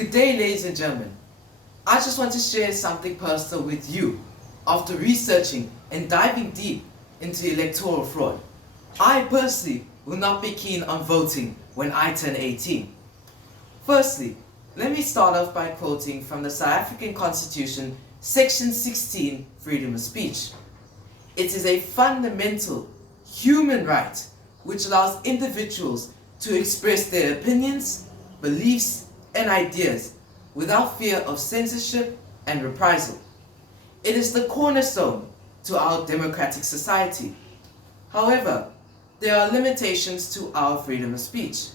Good day, ladies and gentlemen. I just want to share something personal with you. After researching and diving deep into electoral fraud, I personally will not be keen on voting when I turn 18. Firstly, let me start off by quoting from the South African Constitution, Section 16, Freedom of Speech. It is a fundamental human right which allows individuals to express their opinions, beliefs, and ideas without fear of censorship and reprisal. It is the cornerstone to our democratic society. However, there are limitations to our freedom of speech.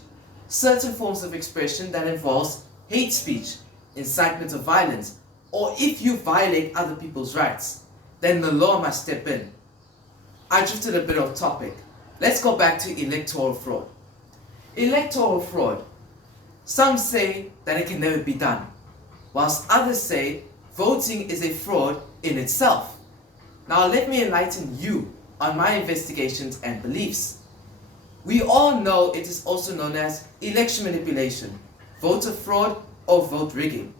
Certain forms of expression that involves hate speech, incitement of violence, or if you violate other people's rights, then the law must step in. I drifted a bit off topic. Let's go back to electoral fraud. Electoral fraud. Some say that it can never be done, whilst others say voting is a fraud in itself. Now let me enlighten you on my investigations and beliefs. We all know it is also known as election manipulation, voter fraud, or vote rigging.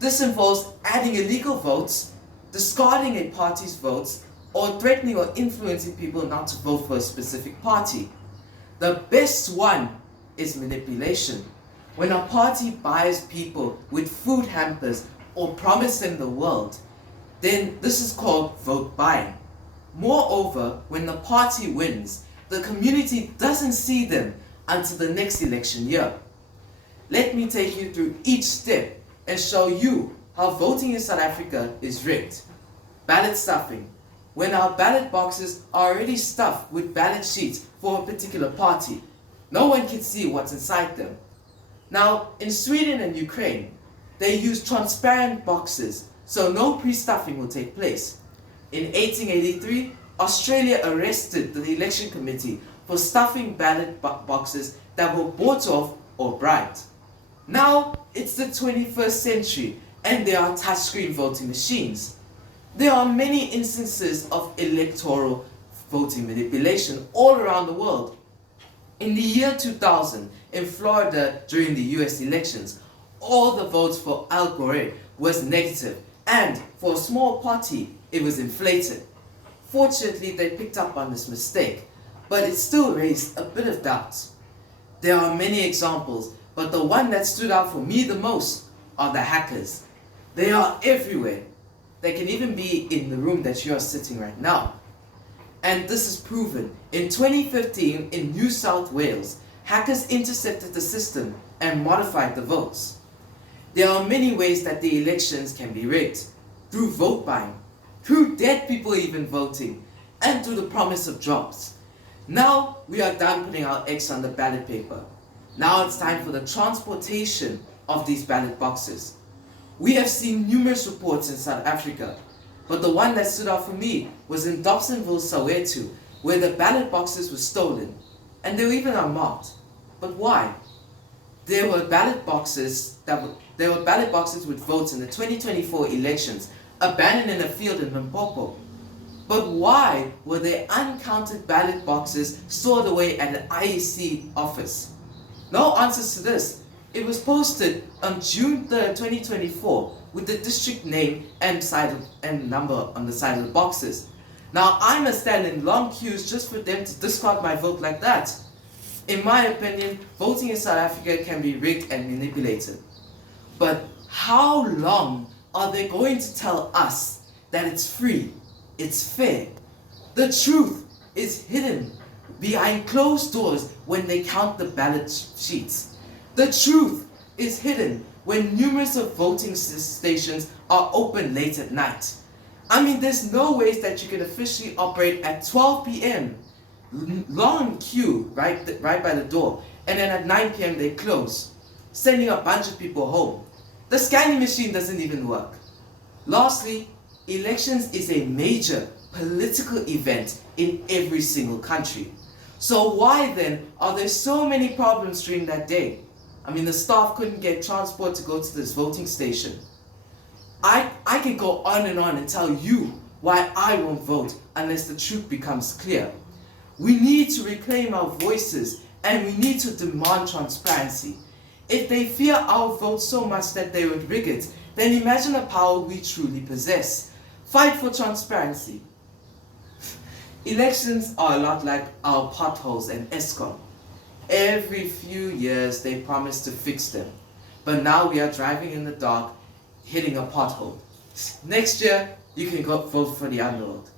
This involves adding illegal votes, discarding a party's votes, or threatening or influencing people not to vote for a specific party. The best one is manipulation. When a party buys people with food hampers or promises them the world, then this is called vote buying. Moreover, when the party wins, the community doesn't see them until the next election year. Let me take you through each step and show you how voting in South Africa is rigged. Ballot stuffing. When our ballot boxes are already stuffed with ballot sheets for a particular party, no one can see what's inside them. Now, in Sweden and Ukraine, they use transparent boxes, so no pre-stuffing will take place. In 1883, Australia arrested the election committee for stuffing ballot boxes that were bought off or bribed. Now, it's the 21st century and there are touchscreen voting machines. There are many instances of electoral voting manipulation all around the world. In the year 2000, in Florida during the US elections, all the votes for Al Gore was negative, and for a small party, it was inflated. Fortunately, they picked up on this mistake, but it still raised a bit of doubt. There are many examples, but the one that stood out for me the most are the hackers. They are everywhere. They can even be in the room that you are sitting right now. And this is proven. In 2015, in New South Wales, hackers intercepted the system and modified the votes. There are many ways that the elections can be rigged. Through vote buying, through dead people even voting, and through the promise of jobs. Now we are done putting our X on the ballot paper. Now it's time for the transportation of these ballot boxes. We have seen numerous reports in South Africa, but the one that stood out for me was in Dobsonville, Soweto, where the ballot boxes were stolen, and they were even unmarked. But why? There were ballot boxes with votes in the 2024 elections abandoned in a field in Limpopo. But why were there uncounted ballot boxes stored away at an IEC office? No answers to this. It was posted on June 3rd, 2024 with the district name and number on the side of the boxes. Now I must stand in long queues just for them to discard my vote like that. In my opinion, voting in South Africa can be rigged and manipulated. But how long are they going to tell us that it's free, it's fair? The truth is hidden behind closed doors when they count the ballot sheets. The truth is hidden when numerous of voting stations are open late at night. I mean, there's no ways that you can officially operate at 12 p.m. Long queue right by the door, and then at 9 p.m. they close, sending a bunch of people home. The scanning machine doesn't even work. Lastly, elections is a major political event in every single country. So why then are there so many problems during that day? I mean, the staff couldn't get transport to go to this voting station. I can go on and tell you why I won't vote unless the truth becomes clear. We need to reclaim our voices and we need to demand transparency. If they fear our vote so much that they would rig it, then imagine the power we truly possess. Fight for transparency. Elections are a lot like our potholes and ESCOM. Every few years they promise to fix them, but now we are driving in the dark, hitting a pothole. Next year, you can go vote for the underworld.